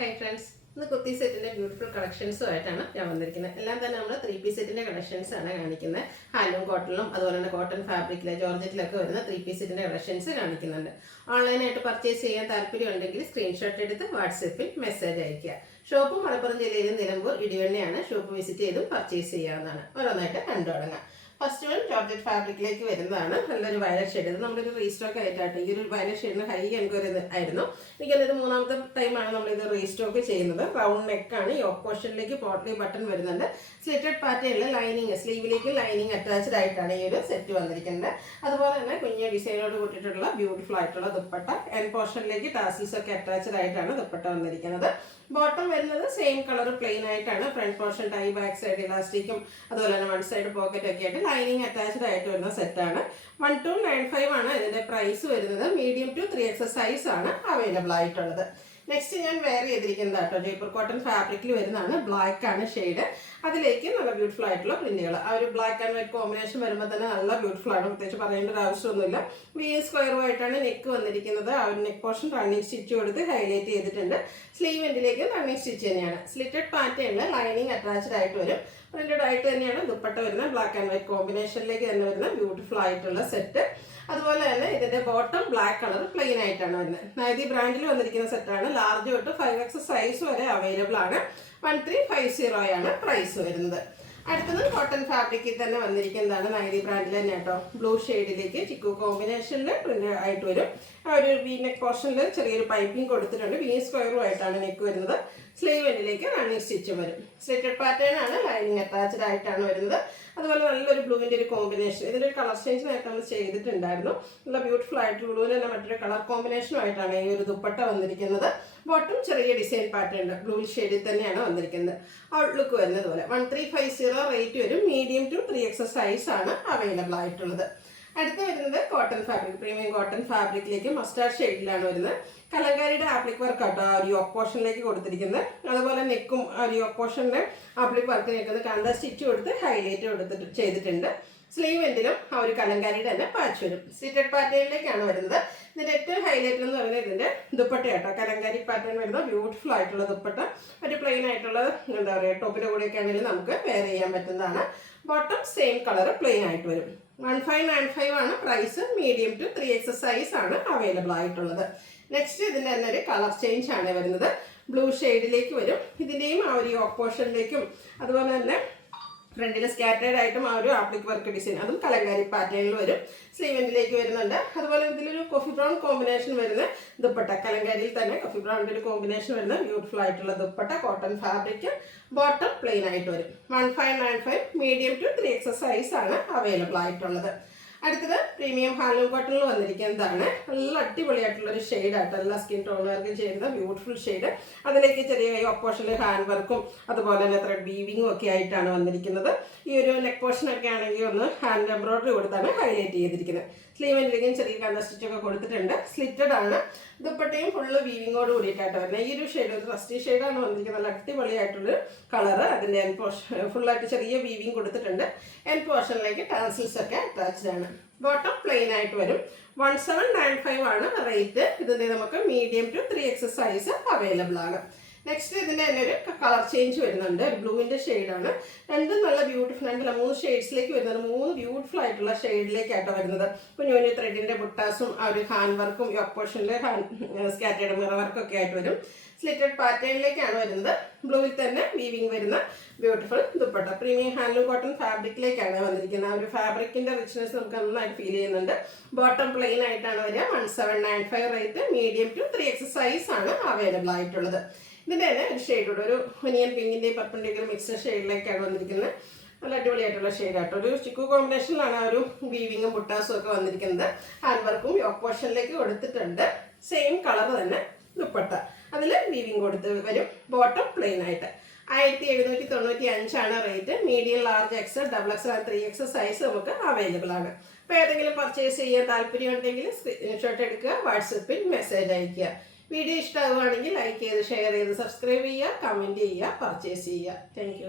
Hi friends, ഇന്ന് കുർത്തി സെറ്റിന്റെ beautiful കളക്ഷൻസുമായിട്ടാണ് ഞാൻ വന്നിരിക്കുന്നത്. എല്ലാം തന്നെ നമ്മൾ 3 പീസ് സെറ്റിന്റെ കളക്ഷൻസ് ആണ് കാണിക്കുന്നത്. ഹാൻഡ്ലൂം കോട്ടണിലും അതുപോലെ തന്നെ കോട്ടൺ ഫാബ്രിക്കിലെ ജോർജറ്റിലൊക്കെ വരുന്ന 3 പീസ് സെറ്റിന്റെ കളക്ഷൻസ് കാണിക്കുന്നുണ്ട്. ഓൺലൈനായിട്ട് പർച്ചേസ് ചെയ്യാൻ താല്പര്യമുണ്ടെങ്കിൽ സ്ക്രീൻഷോട്ട് എടുത്ത് വാട്സപ്പിൽ മെസ്സേജ് അയയ്ക്കുക. ഷോപ്പ് മലപ്പുറം ജില്ലയിലെ നിലമ്പൂർ ഇടിവണ്ണയാണ്. ഷോപ്പ് വിസിറ്റ് ചെയ്തും പർച്ചേസ് ചെയ്യാവുന്നതാണ്. ഓരോന്നായിട്ട് കണ്ടു തുടങ്ങാം. ഫസ്റ്റ് വൺ ജോർജറ്റ് ഫാബ്രിക്കിലേക്ക് വരുന്നതാണ്. നല്ലൊരു വയലറ്റ് ഷെയ്ഡ്. ഇത് നമ്മളൊരു റീസ്റ്റോക്ക് ആയിട്ടാണ്. ഈ ഒരു വയലറ്റ് ഷെയ്ഡിന് ഹൈ എൻക്വയറി ആയിരുന്നു. എനിക്കത് മൂന്നാമത്തെ ടൈമാണ് നമ്മളിത് റീസ്റ്റോക്ക് ചെയ്യുന്നത്. റൗണ്ട് നെക്കാണ്. യോക്ക് പോർഷനിലേക്ക് പോട്ട്ലി ബട്ടൺ വരുന്നുണ്ട്. സ്ലിറ്റഡ് പാറ്റേണിൽ ലൈനിങ് സ്ലീവിലേക്ക് ലൈനിങ് അറ്റാച്ച്ഡ് ആയിട്ടാണ് ഈ ഒരു സെറ്റ് വന്നിരിക്കുന്നത്. അതുപോലെ തന്നെ കുഞ്ഞ് ഡിസൈനോട് കൂട്ടിയിട്ടുള്ള ബ്യൂട്ടിഫുൾ ആയിട്ടുള്ള ദുപ്പട്ട. എൻ പോർഷനിലേക്ക് ടാസിൽസ് ഒക്കെ അറ്റാച്ച്ഡ് ആയിട്ടാണ് ദുപ്പട്ട വന്നിരിക്കുന്നത്. ബോട്ടം വരുന്നത് സെയിം കളർ പ്ലെയിൻ ആയിട്ടാണ്. Front portion tie, back side ഇലാസ്റ്റിക്കും അതുപോലെ തന്നെ വൺ സൈഡ് പോക്കറ്റ് ഒക്കെ ആയിട്ട് ലൈനിങ് അറ്റാച്ച്ഡ് ആയിട്ട് വരുന്ന സെറ്റാണ്. 1295 ആണ് ഇതിന്റെ പ്രൈസ് വരുന്നത്. മീഡിയം ടു 3XS സൈസ് ആണ് അവൈലബിൾ ആയിട്ടുള്ളത്. നെക്സ്റ്റ് ഞാൻ വെയർ ചെയ്തിരിക്കുന്നത് കേട്ടോ ജയ്പൂർ കോട്ടൺ ഫാബ്രിക്കിൽ വരുന്നതാണ്. ബ്ലാക്ക് ആണ് ഷെയ്ഡ്. അതിലേക്ക് നല്ല ബ്യൂട്ടിഫുൾ ആയിട്ടുള്ള പ്രിന്റുകൾ. ആ ഒരു ബ്ലാക്ക് ആൻഡ് വൈറ്റ് കോമ്പിനേഷൻ വരുമ്പോൾ തന്നെ നല്ല ബ്യൂട്ടിഫുൾ ആണ്. പ്രത്യേകിച്ച് പറയേണ്ട ഒരു ആവശ്യമൊന്നുമില്ല. വി സ്ക്വയറുമായിട്ടാണ് നെക്ക് വന്നിരിക്കുന്നത്. ആ ഒരു നെക്ക് പോർഷൻ റണ്ണിങ് സ്റ്റിച്ച് കൊടുത്ത് ഹൈലൈറ്റ് ചെയ്തിട്ടുണ്ട്. സ്ലീവ് എൻഡിലേക്ക് റണ്ണിങ് സ്റ്റിച്ച് തന്നെയാണ്. സ്ലിറ്റഡ് പാറ്റേണിൽ ലൈനിങ് അറ്റാച്ച്ഡ് ആയിട്ട് വരും. പ്രിന്റഡ് ആയിട്ട് തന്നെയാണ് ദുപ്പട്ട വരുന്നത്. ബ്ലാക്ക് ആൻഡ് വൈറ്റ് കോമ്പിനേഷനിലേക്ക് തന്നെ വരുന്ന ബ്യൂട്ടിഫുൾ ആയിട്ടുള്ള സെറ്റ്. അതുപോലെ തന്നെ ഇതിന്റെ ബോട്ടം ബ്ലാക്ക് കളർ പ്ലെയിൻ ആയിട്ടാണ് വരുന്നത്. നൈതി ബ്രാൻഡിൽ വന്നിരിക്കുന്ന സെറ്റാണ്. ലാർജ് തൊട്ട് 5XS സൈസ് വരെ അവൈലബിൾ ആണ്. 1350 ആണ് പ്രൈസ് വരുന്നത്. അടുത്തത് കോട്ടൺ ഫാബ്രിക്കിൽ തന്നെ വന്നിരിക്കുന്നതാണ്. നൈതി ബ്രാൻഡിൽ തന്നെ കേട്ടോ. ബ്ലൂ ഷെയ്ഡിലേക്ക് ചിക്കു കോമ്പിനേഷനിൽ പ്രിന്റ് ആയിട്ട് വരും. ആ ഒരു വി നെക്ക് പോർഷനിൽ ചെറിയൊരു പൈപ്പിംഗ് കൊടുത്തിട്ടുണ്ട്. വി സ്ക്വയറും ആയിട്ടാണ് നെക്ക് വരുന്നത്. സ്ലീവ് എൻഡിലേക്ക് റണ്ണിങ് സ്റ്റിച്ചും വരും. സ്ലിറ്റഡ് പാറ്റേൺ ആണ്. ലൈനിങ് അറ്റാച്ച്ഡ് ആയിട്ടാണ് വരുന്നത്. അതുപോലെ നല്ലൊരു ബ്ലൂവിൻ്റെ ഒരു കോമ്പിനേഷൻ. ഇതിൻ്റെ കളർ ചേഞ്ച് നേരത്തെ നമ്മൾ ചെയ്തിട്ടുണ്ടായിരുന്നു. നല്ല ബ്യൂട്ടിഫുൾ ആയിട്ട് ബ്ലൂവിൽ തന്നെ മറ്റൊരു കളർ കോമ്പിനേഷനുമായിട്ടാണ് ഈ ഒരു ദുപ്പട്ട വന്നിരിക്കുന്നത്. ബോട്ടം ചെറിയ ഡിസൈൻ പാറ്റേൺ ബ്ലൂ ഷെയ്ഡിൽ തന്നെയാണ് വന്നിരിക്കുന്നത്. ഔട്ട്ലുക്ക് വരുന്നത് പോലെ 1350 റേറ്റ് വരും. മീഡിയം ടു 3XS സൈസ് ആണ് അവൈലബിൾ ആയിട്ടുള്ളത്. അടുത്ത് വരുന്നത് കോട്ടൺ ഫാബ്രിക്. പ്രീമിയം കോട്ടൺ ഫാബ്രിക്കിലേക്ക് മസ്റ്റാർഡ് ഷെയ്ഡിലാണ് വരുന്നത്. കലങ്കാരിയുടെ ആപ്ലിക് വർക്ക് ആട്ടോ ആ ഒരു യോക്ക് പോർഷനിലേക്ക് കൊടുത്തിരിക്കുന്നത്. അതുപോലെ നെക്കും ആ ഒരു യോക്ക് പോർഷൻ്റെ ആപ്ലിക് വർക്കിനേക്ക് കണ്ട സ്റ്റിച്ച് കൊടുത്ത് ഹൈലൈറ്റ് ചെയ്തിട്ടുണ്ട്. സ്ലീവ് എൻഡിലും ആ ഒരു കലങ്കാരിയുടെ തന്നെ പാച്ച് വരും. സ്റ്റിറ്റഡ് പാറ്റേണിലേക്കാണ് വരുന്നത്. ഇതിൻ്റെ ഏറ്റവും ഹൈലൈറ്റ് എന്ന് പറയുന്നത് ഇതിൻ്റെ ദുപ്പട്ട കേട്ടോ. കലങ്കാരി പാറ്റേൺ വരുന്ന ബ്യൂട്ടിഫുൾ ആയിട്ടുള്ള ദുപ്പട്ട. ഒരു പ്ലെയിൻ ആയിട്ടുള്ള എന്താ പറയുക ടോപ്പിൻ്റെ കൂടെയൊക്കെ ആണെങ്കിലും നമുക്ക് വെയർ ചെയ്യാൻ പറ്റുന്നതാണ്. ബോട്ടം സെയിം കളർ പ്ലെയിൻ ആയിട്ട് വരും. 1595 ആണ് price. Medium to 3XS size ആണ് അവൈലബിൾ ആയിട്ടുള്ളത്. നെക്സ്റ്റ് ഇതിൻ്റെ തന്നെ ഒരു കളർ ചേഞ്ച് ആണ് വരുന്നത്. ബ്ലൂ ഷെയ്ഡിലേക്ക് വരും. ഇതിൻ്റെയും ആ ഒരു യോക്ക് പോർഷനിലേക്കും അതുപോലെ തന്നെ ഫ്രണ്ടിൽ സ്കാറ്റേഡ് ആയിട്ടും ആ ഒരു ആപ്ലിക് വർക്ക് ഡിസൈൻ അതും കലങ്കാരി പാറ്റേണിൽ വരും. സ്ലീവെൻഡിലേക്ക് വരുന്നുണ്ട്. അതുപോലെ ഇതിലൊരു കോഫി ബ്രൗൺ കോമ്പിനേഷൻ വരുന്ന ദുപ്പട്ട. കലങ്കാരിയിൽ തന്നെ കോഫി ബ്രൗണിൻ്റെ ഒരു കോമ്പിനേഷൻ വരുന്ന ബ്യൂട്ടിഫുൾ ആയിട്ടുള്ള dupatta. Cotton fabric. Bottom plain ആയിട്ട് വരും. 1595 മീഡിയം ടു 3XS സൈസ് ആണ് അവൈലബിൾ ആയിട്ടുള്ളത്. അടുത്തത് പ്രീമിയം ഹാൻഡ്ലൂം കോട്ടണിൽ വന്നിരിക്കുന്നതാണ്. നല്ല അടിപൊളിയായിട്ടുള്ളൊരു ഷെയ്ഡായിട്ട് എല്ലാ സ്കിൻ ടോണുകാർക്കും ചെയ്യുന്ന ബ്യൂട്ടിഫുൾ ഷെയ്ഡ്. അതിലേക്ക് ചെറിയ യോക്ക് പോർഷനിൽ ഹാൻഡ് വർക്കും അതുപോലെ തന്നെ ത്രെഡ് വീവിങ്ങും ഒക്കെ ആയിട്ടാണ് വന്നിരിക്കുന്നത്. ഈ ഒരു നെക്ക് പോർഷനൊക്കെ ആണെങ്കിൽ ഒന്ന് ഹാൻഡ് എംബ്രോയിഡറി കൊടുത്താണ് ഹൈലൈറ്റ് ചെയ്തിരിക്കുന്നത്. സ്ലീവിൻ്റെയും ചെറിയ കണ്ട സ്റ്റിച്ചൊക്കെ കൊടുത്തിട്ടുണ്ട്. സ്ലിറ്റഡ് ആണ്. ദുപ്പട്ടയും ഫുള്ള് വീവിങ്ങോട് കൂടിയിട്ടാണ് വരുന്നത്. ഈ ഒരു ഷെയ്ഡ് ഒരു റസ്റ്റി ഷെയ്ഡാണ് വന്നിരിക്കുന്നത്. നല്ല അടിപൊളിയായിട്ടുള്ളൊരു കളറ്. അതിൻ്റെ എൻ പോർഷൻ ഫുള്ളായിട്ട് ചെറിയ വീവിങ് കൊടുത്തിട്ടുണ്ട്. എൻ പോർഷനിലേക്ക് ടാസിൽസ് ഒക്കെ അറ്റാച്ച്ഡ് ആണ്. ബോട്ടം പ്ലെയിൻ ആയിട്ട് വരും. 1795 ആണ് റേറ്റ്. ഇതിൻ്റെ നമുക്ക് medium to 3XS size available ആണ്. നെക്സ്റ്റ് ഇതിൻ്റെ തന്നെ ഒരു കളർ ചേഞ്ച് വരുന്നുണ്ട്. ഒരു ബ്ലൂവിൻ്റെ ഷെയ്ഡാണ്. രണ്ടും നല്ല ബ്യൂട്ടിഫുൾ ആയിട്ടുള്ള 3 ഷെയ്ഡ്സിലേക്ക് വരുന്നത്. 3 ബ്യൂട്ടിഫുൾ ആയിട്ടുള്ള ഷെയ്ഡിലേക്കാട്ടോ വരുന്നത്. കുഞ്ഞു ത്രെഡിൻ്റെ ബുട്ടാസും ആ ഒരു ഹാൻഡ് വർക്കും യോക്ക് പോർഷനിൽ സ്കാറ്റേഡ് മിറർ വർക്കൊക്കെ ആയിട്ട് വരും. സ്ലിറ്റഡ് പാറ്റേണിലേക്കാണ് വരുന്നത്. ബ്ലൂവിൽ തന്നെ വീവിങ് വരുന്ന beautiful dupatta. Premium handloom cotton ഫാബ്രിക്കിലേക്കാണ് വന്നിരിക്കുന്നത്. ആ ഒരു ഫാബ്രിക്കിൻ്റെ റിച്ച്നെസ് നമുക്ക് നന്നായിട്ട് ഫീൽ ചെയ്യുന്നുണ്ട്. ബോട്ടം പ്ലെയിൻ ആയിട്ടാണ് വരിക. 1795 rate. Medium to 3XS size ആണ് അവൈലബിൾ ആയിട്ടുള്ളത്. ഇതിൻ്റെ തന്നെ ഒരു ഷെയ്ഡോട് ഒരു ഒനിയൻ പിങ്കിൻ്റെയും പർപ്പിൻ്റെയും മിക്സ്ഡ് ഷെയ്ഡിലേക്കാണ് വന്നിരിക്കുന്നത്. നല്ല അടിപൊളിയായിട്ടുള്ള ഷെയ്ഡാട്ടോ. ഒരു ചിക്കു കോമ്പിനേഷനിലാണ് ആ ഒരു വീവിങ്ങും ബുട്ടാസും ഒക്കെ വന്നിരിക്കുന്നത്. ഹാൻഡ് വർക്കും യോക്ക് പോർഷനിലേക്ക് കൊടുത്തിട്ടുണ്ട്. സെയിം കളർ തന്നെ ദുപ്പട്ട. അതിൽ വീവിങ് കൊടുത്ത് വരും. ബോട്ടം പ്ലെയിൻ ആയിട്ട് 1795 ആണ് rate. Medium, large, XL, XXL, 3XS size നമുക്ക് അവൈലബിൾ ആണ്. അപ്പോൾ ഏതെങ്കിലും പർച്ചേസ് ചെയ്യാൻ താല്പര്യമുണ്ടെങ്കിൽ സ്ക്രീൻഷോട്ട് എടുക്കുക, വാട്സപ്പിൽ മെസ്സേജ് അയയ്ക്കുക. വീഡിയോ ഇഷ്ടമാകുകയാണെങ്കിൽ ലൈക്ക് ചെയ്ത് ഷെയർ ചെയ്ത് സബ്സ്ക്രൈബ് ചെയ്യുക, കമൻറ്റ് ചെയ്യുക, പർച്ചേസ് ചെയ്യുക. താങ്ക്